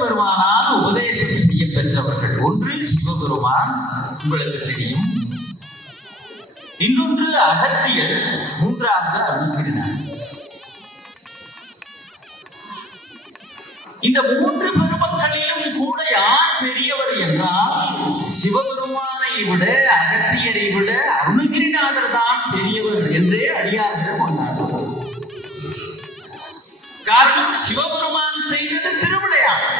பெருமானால் உபதேசம் செய்ய பெற்றவர்கள். ஒன்று சிவபெருமான், உங்களுக்கு தெரியும். இன்னொன்று அகத்தியர், மூன்றாவது அருள்கிரினார். இந்த மூன்று பெருமக்களிலும் கூட யார் பெரியவர் என்றால் சிவபெருமானை விட, அகத்தியரை விட அருணகிரிநாதர் தான் பெரியவர் என்றே அடியார்கள் கொண்டார்கள். காரணம், சிவபெருமான் செய்தது திருவிளையாடல்,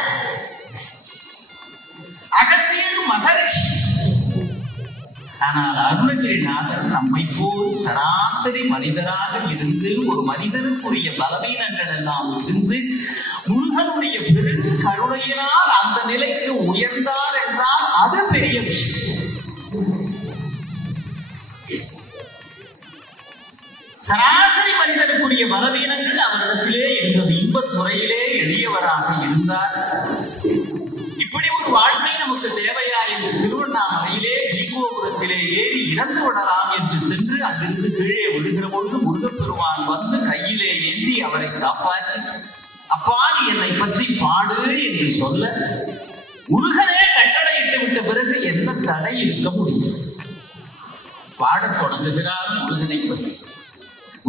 அகத்தியர் மகரிஷி. ஆனால் அருணகிரிநாதர் நம்மை போல் சராசரி மனிதராக இருந்து, ஒரு மனிதனுக்குரிய பலவீனங்கள் எல்லாம் இருந்து முருகனுடைய பெரும் கருணையினால் அந்த நிலைக்கு உயர்ந்தார் என்றால் அது பெரிய விஷயம். சராசரி மனிதனுக்குரிய பலவீனங்கள் அவரிடத்திலே இருந்தது. இன்பத்துறையிலே எளியவராக இருந்தார். இப்படி ஒரு வாழ்க்கை நமக்கு தேவையா என்று திருவண்ணாமலையிலே இடிகோபுரத்திலே ஏறி இறந்து விடலாம் என்று சென்று அங்கிருந்து கீழே விடுகிற பொழுது முருகப்பெருமான் வந்து கையிலே ஏந்தி அவரை காப்பாற்றி, அப்பா நீ என்னை பற்றி பாடு என்று சொல்ல, முருகனே கட்டளையிட்டு விட்ட பிறகு என்ன தடை இருக்க முடியும்? பாடத் தொடங்குகிறார் முருகனை பற்றி.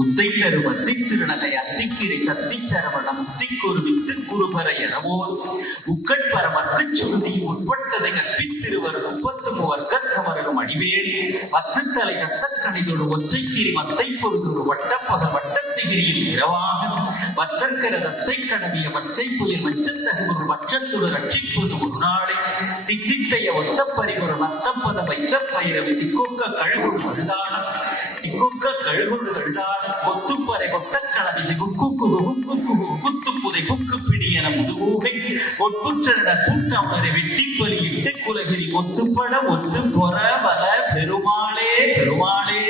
உத்தை பெரு வத்தி திருநகை அத்திக்கிரை சத்தி சரவணம் முத்திக்கொரு வித்து குறுபறை எனவோர் உக்கட்பரமற்கு சுருதி உட்பட்டதை கற்பித்திருவர் 33 கற்றவர்களும் அடிவேல் 10 தலை கத்தக்கணிதொரு ஒற்றைக்கீரி மத்தை பொருதொரு வட்டப்பகல் வட்டத்திகிரியில் இரவாக பத்தற்கர தத்தை கடவிய பச்சை புயல் மச்சத்தகுஒரு பட்சத்துடு ரட்சிப்பது ஒரு நாளை தித்தித்தைய ஒத்தப்பறிவொரு நத்தப்பத வைத்த பயிரவி திக்கொக்க கழுகுள் கழுதாளம் திக்கொக்க கழுகுள் கழுதாளம் கொத்துப்பறை கொட்டக்கலவிசை குத்துப்புதை குக்கு பிடி என முதுகூகை ஒட்புற்ற பூட்டவனரை வெட்டி பலியிட்டு குலகிரி ஒத்துப்பட ஒத்து பொற வல பெருமாளே பெருமாளே